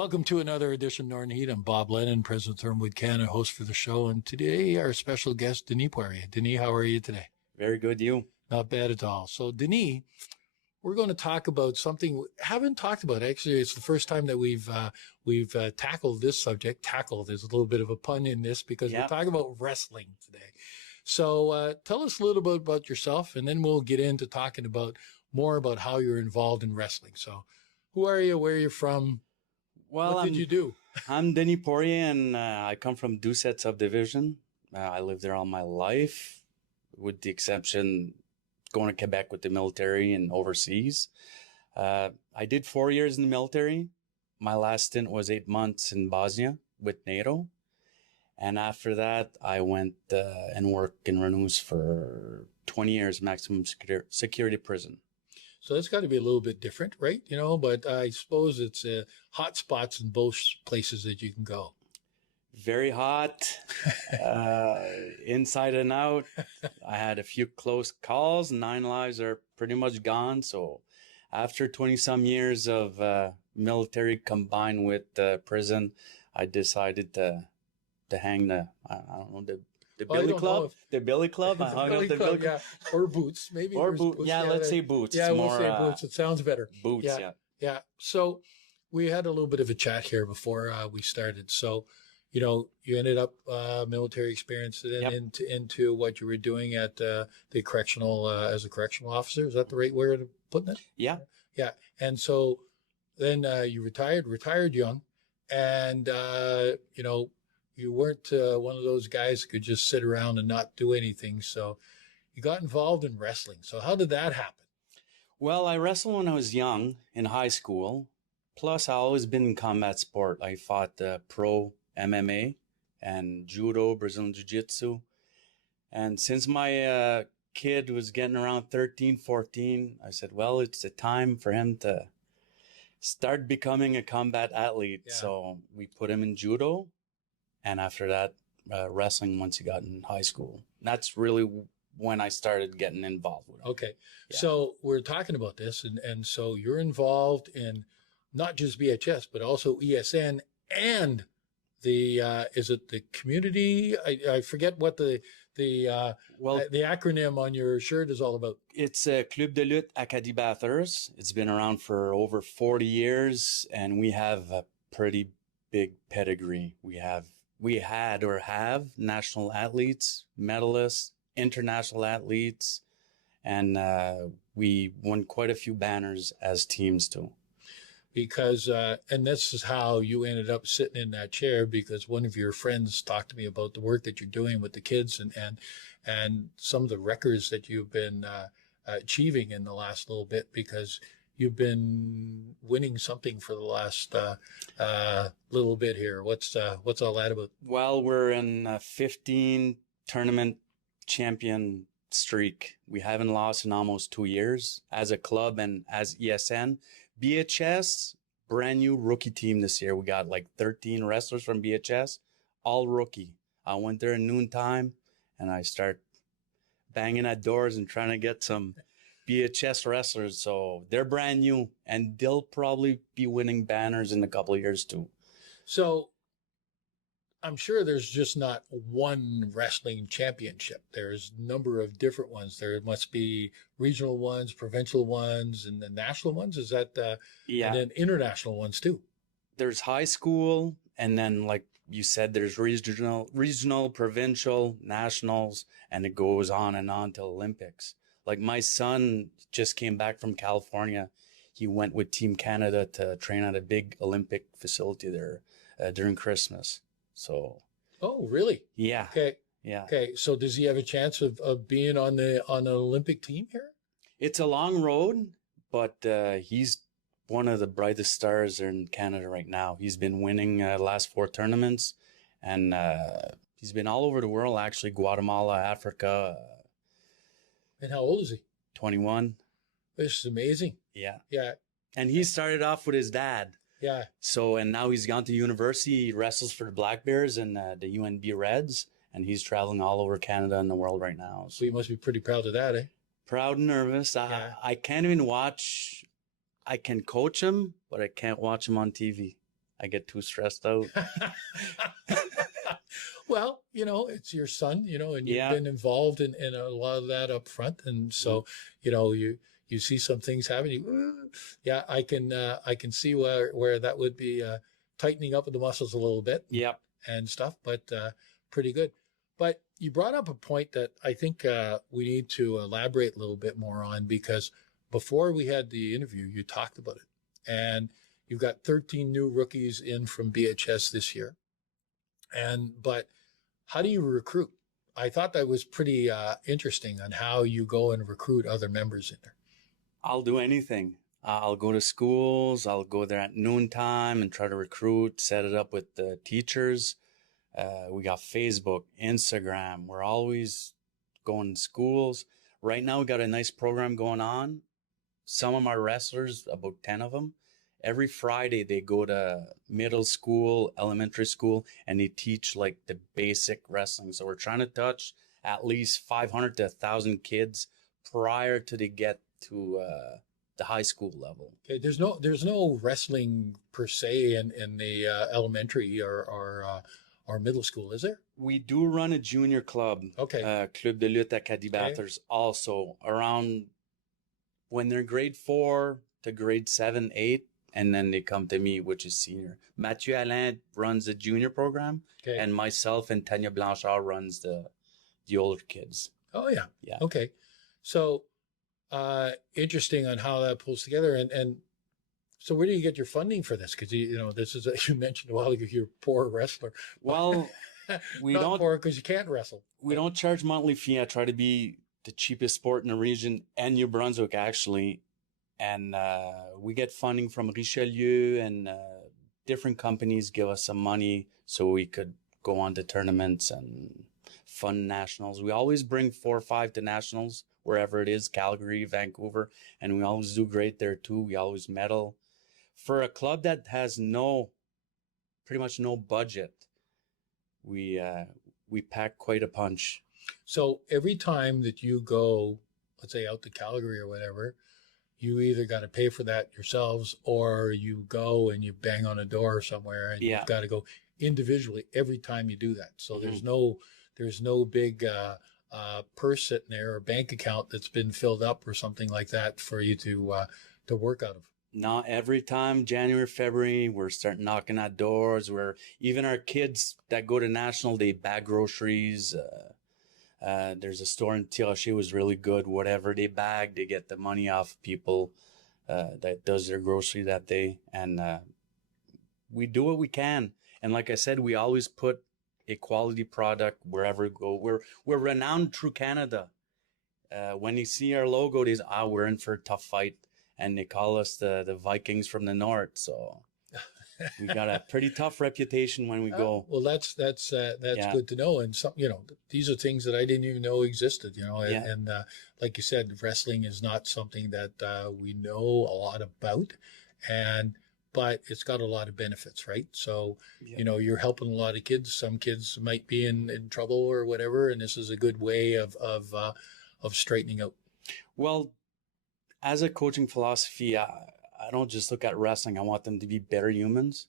Welcome to another edition of Northern Heat. I'm Bob Lennon, President of ThermalWood Canada, host for the show. And today, our special guest, Denis Poirier. Denis, how are you today? Very good, you? Not bad at all. So, Denis, we're going to talk about something we haven't talked about. Actually, it's the first time that we've tackled this subject. Tackled, there's a little bit of a pun in this because we're talking about wrestling today. So, tell us a little bit about yourself, and then we'll get into talking about more about how you're involved in wrestling. So, who are you? Where are you from? Well, what did you do? I'm Denis Poirier, and I come from Doucette subdivision. I lived there all my life, with the exception going to Quebec with the military and overseas. I did 4 years in the military. My last stint was 8 months in Bosnia with NATO. And after that, I went and worked in Renews for 20 years, maximum security prison. So that's got to be a little bit different, right? You know, but I suppose it's hot spots in both places that you can go. Very hot, inside and out. I had a few close calls. 9 lives are pretty much gone. So after 20-some years of military combined with prison, I decided to hang the billy club. The billy club. I hung up the billy club. Yeah. Or boots. Maybe. Or boots. Yeah, let's say boots. Yeah, we'll say boots. It sounds better. Boots, yeah. Yeah. So we had a little bit of a chat here before we started. So, you know, you ended up military experience and then into what you were doing at the correctional as a correctional officer. Is that the right way of putting it? Yeah. Yeah. And so then you retired young, and you know, you weren't one of those guys who could just sit around and not do anything. So you got involved in wrestling. So how did that happen? Well, I wrestled when I was young in high school. Plus, I always been in combat sport. I fought pro MMA and judo, Brazilian jiu-jitsu. And since my kid was getting around 13, 14, I said, well, it's the time for him to start becoming a combat athlete. Yeah. So we put him in judo. And after that, wrestling once he got in high school. That's really when I started getting involved with it. Okay. Yeah. So we're talking about this. And so you're involved in not just BHS, but also ESN and is it the community? I forget what the acronym on your shirt is all about. It's Club de Lutte Acadie Bathurst. It's been around for over 40 years, and we have a pretty big pedigree. We had or have national athletes, medalists, international athletes, and we won quite a few banners as teams too. Because, and this is how you ended up sitting in that chair, because one of your friends talked to me about the work that you're doing with the kids and some of the records that you've been achieving in the last little bit, because you've been winning something for the last little bit here. What's all that about? Well, we're in a 15 tournament champion streak. We haven't lost in almost 2 years as a club and as ESN. BHS, brand new rookie team this year. We got like 13 wrestlers from BHS, all rookie. I went there at noontime and I start banging at doors and trying to get some BHS wrestlers. So they're brand new and they'll probably be winning banners in a couple of years too. So I'm sure there's just not one wrestling championship. There's a number of different ones. There must be regional ones, provincial ones, and the national ones. Is that, and then international ones too? There's high school. And then, like you said, there's regional, provincial, nationals, and it goes on and on to Olympics. Like my son just came back from California. He went with Team Canada to train at a big Olympic facility there during Christmas. So. Oh, really? Yeah. Okay. Yeah. Okay. So does he have a chance of being on the Olympic team here? It's a long road, but he's one of the brightest stars in Canada right now. He's been winning the last 4 tournaments, and he's been all over the world, actually, Guatemala, Africa. And how old is he? 21. This is amazing. Yeah. Yeah. And he started off with his dad. Yeah. So, and now he's gone to university. He wrestles for the Black Bears and the UNB Reds, and he's traveling all over Canada and the world right now. So you must be pretty proud of that, eh? Proud and nervous. Yeah. I can't even watch. I can coach him, but I can't watch him on TV. I get too stressed out. Well, it's your son, and you've Yeah. been involved in a lot of that up front. And so, you see some things happen. Yeah, I can see where that would be tightening up of the muscles a little bit Yeah. and stuff, but pretty good. But you brought up a point that I think we need to elaborate a little bit more on, because before we had the interview, you talked about it. And you've got 13 new rookies in from BHS this year. But how do you recruit? I thought that was pretty interesting on how you go and recruit other members in there. I'll do anything. I'll go to schools. I'll go there at noontime and try to recruit, set it up with the teachers. We got Facebook, Instagram. We're always going to schools. Right now, we got a nice program going on. Some of my wrestlers, about 10 of them, every Friday they go to middle school, elementary school, and they teach like the basic wrestling. So we're trying to touch at least 500 to 1,000 kids prior to they get to the high school level. Okay, there's no wrestling per se in the elementary or middle school, is there? We do run a junior club. Okay. Club de lutte Acadie Batters also around when they're grade 4 to grade 7, 8, and then they come to me, which is senior. Mathieu Alain runs the junior program, Okay. and myself and Tanya Blanchard runs the older kids. Oh, yeah. Yeah. Okay. So interesting on how that pulls together. And so where do you get your funding for this? Because, this is, you mentioned a while ago, you're a poor wrestler. Well, we Not don't poor because you can't wrestle. we don't charge monthly fee. I try to be the cheapest sport in the region and New Brunswick, actually. And we get funding from Richelieu, and different companies give us some money so we could go on to tournaments and fund nationals. We always bring 4 or 5 to nationals, wherever it is, Calgary, Vancouver, and we always do great there too. We always medal. For a club that has pretty much no budget, we pack quite a punch. So every time that you go, let's say out to Calgary or whatever, you either got to pay for that yourselves, or you go and you bang on a door somewhere and you've got to go individually every time you do that. So there's no big purse sitting there or bank account that's been filled up or something like that for you to work out of. Not every time, January, February, we're starting knocking at doors. Even our kids that go to national, they bag groceries. There's a store in Tirocher was really good. Whatever they bag, they get the money off people that does their grocery that day. And we do what we can. And like I said, we always put a quality product wherever we go. We're renowned through Canada. When you see our logo, they say, we're in for a tough fight. And they call us the Vikings from the North. So we got a pretty tough reputation when we go. Well, that's good to know. And some, these are things that I didn't even know existed, and like you said, wrestling is not something that we know a lot about, but it's got a lot of benefits, right? So, you're helping a lot of kids. Some kids might be in trouble or whatever, and this is a good way of straightening out. Well, as a coaching philosophy, I don't just look at wrestling. I want them to be better humans.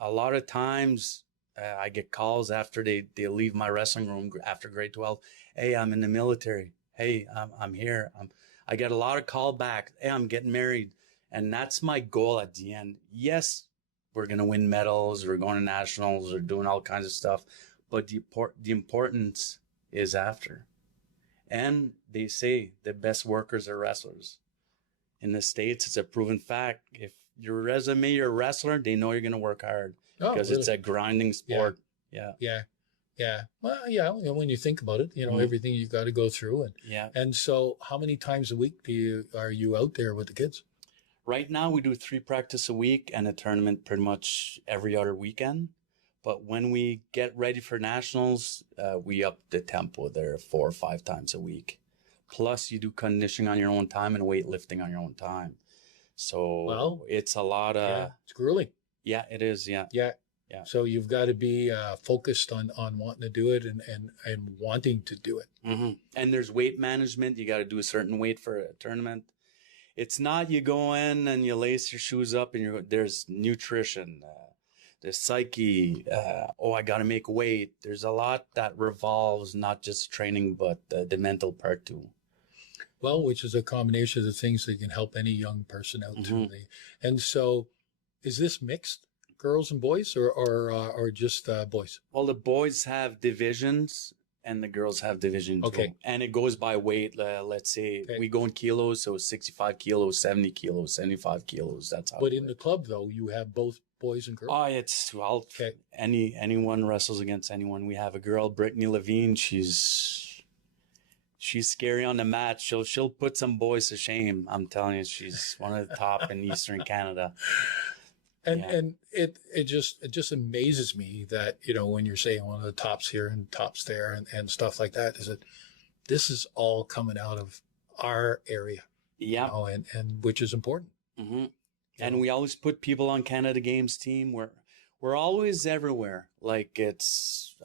A lot of times I get calls after they leave my wrestling room after grade 12. Hey, I'm in the military. Hey, I'm here. I get a lot of call back. Hey, I'm getting married. And that's my goal at the end. Yes, we're going to win medals. We're going to nationals. We're doing all kinds of stuff. But the importance is after. And they say the best workers are wrestlers. In the States, it's a proven fact. If your resume, you're a wrestler, they know you're going to work hard because it's a grinding sport. Yeah. Well, when you think about it, everything you've got to go through. And so how many times a week are you out there with the kids? Right now, we do 3 practice a week and a tournament pretty much every other weekend. But when we get ready for nationals, we up the tempo there 4 or 5 times a week. Plus, you do conditioning on your own time and weightlifting on your own time. So it's a lot of... it's grueling. Yeah, it is. Yeah. So you've got to be focused on wanting to do it and wanting to do it. Mm-hmm. And there's weight management. You got to do a certain weight for a tournament. It's not you go in and you lace your shoes up and there's nutrition, there's psyche. I got to make weight. There's a lot that revolves not just training, but the mental part too. Well, which is a combination of the things that can help any young person out too. And so, is this mixed, girls and boys, or just boys? Well, the boys have divisions and the girls have division too. And it goes by weight. Let's say we go in kilos, so 65 kilos, 70 kilos, 75 kilos. That's how. But in the club, though, you have both boys and girls. Oh, anyone wrestles against anyone. We have a girl, Brittany Levine. She's scary on the mat. She'll put some boys to shame. I'm telling you, she's one of the top in Eastern Canada. And it just amazes me that, when you're saying one of the tops here and tops there and stuff like that, is that this is all coming out of our area. Yeah. And which is important. Mm-hmm. And we always put people on Canada Games team. We're always everywhere. Like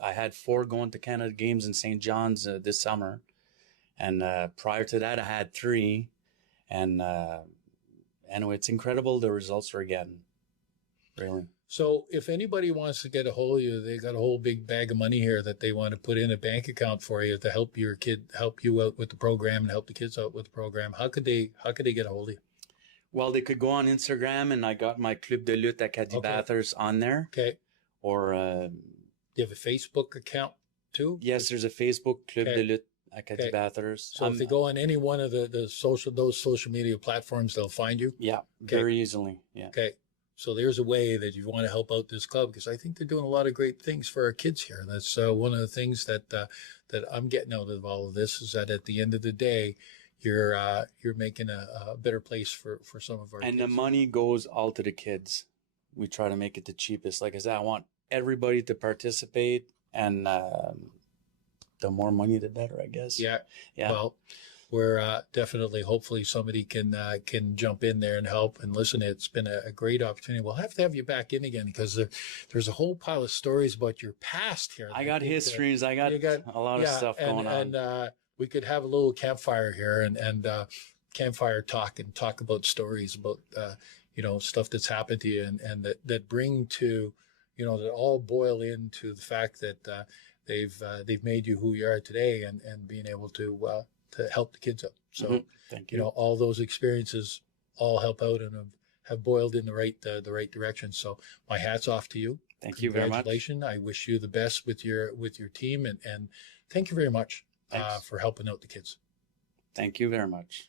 I had 4 going to Canada Games in St. John's this summer. And prior to that, I had 3. And anyway, it's incredible the results we're getting. Really. So if anybody wants to get a hold of you, they got a whole big bag of money here that they want to put in a bank account for you to help you out with the program and help the kids out with the program. How could they get a hold of you? Well, they could go on Instagram, and I got my Club de Lutte Acadie Bathurst on there. Okay. Or you have a Facebook account too? Yes, there's a Facebook Club de Lutte Acadie Bathurst. So if they go on any one of those social media platforms, they'll find you? Yeah, very easily. Yeah. Okay. So there's a way that you want to help out this club, because I think they're doing a lot of great things for our kids here. That's one of the things that I'm getting out of all of this, is that at the end of the day, you're making a better place for some of our kids. And the money goes all to the kids. We try to make it the cheapest. Like I said, I want everybody to participate, and the more money, the better, I guess. Yeah. Well, we're definitely, hopefully somebody can jump in there and help and listen. It's been a great opportunity. We'll have to have you back in again, because there's a whole pile of stories about your past here. I got histories. I got a lot of stuff going on. And we could have a little campfire here and campfire talk and talk about stories about, stuff that's happened to you and that bring to, that all boil into the fact that they've made you who you are today and being able to help the kids out. So, Thank you. All those experiences all help out and have boiled in the right direction. So my hat's off to you. Thank you very much. Congratulations. I wish you the best with your team and thank you very much for helping out the kids. Thank you very much.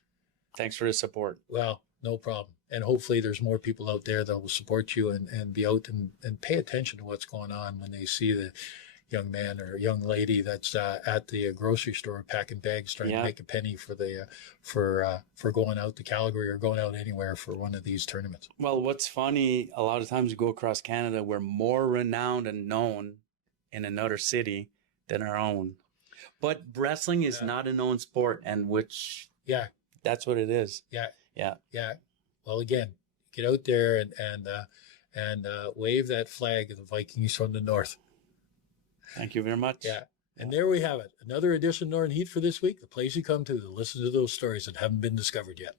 Thanks for the support. Well, no problem. And hopefully there's more people out there that will support you and be out and pay attention to what's going on when they see the young man or young lady that's at the grocery store packing bags trying to make a penny for going out to Calgary or going out anywhere for one of these tournaments. Well, what's funny, a lot of times we go across Canada, we're more renowned and known in another city than our own. But wrestling is not a known sport, and that's what it is. Yeah. Well, again, get out there and wave that flag of the Vikings from the North. Thank you very much. Yeah. And there we have it. Another edition of Northern Heat for this week. The place you come to listen to those stories that haven't been discovered yet.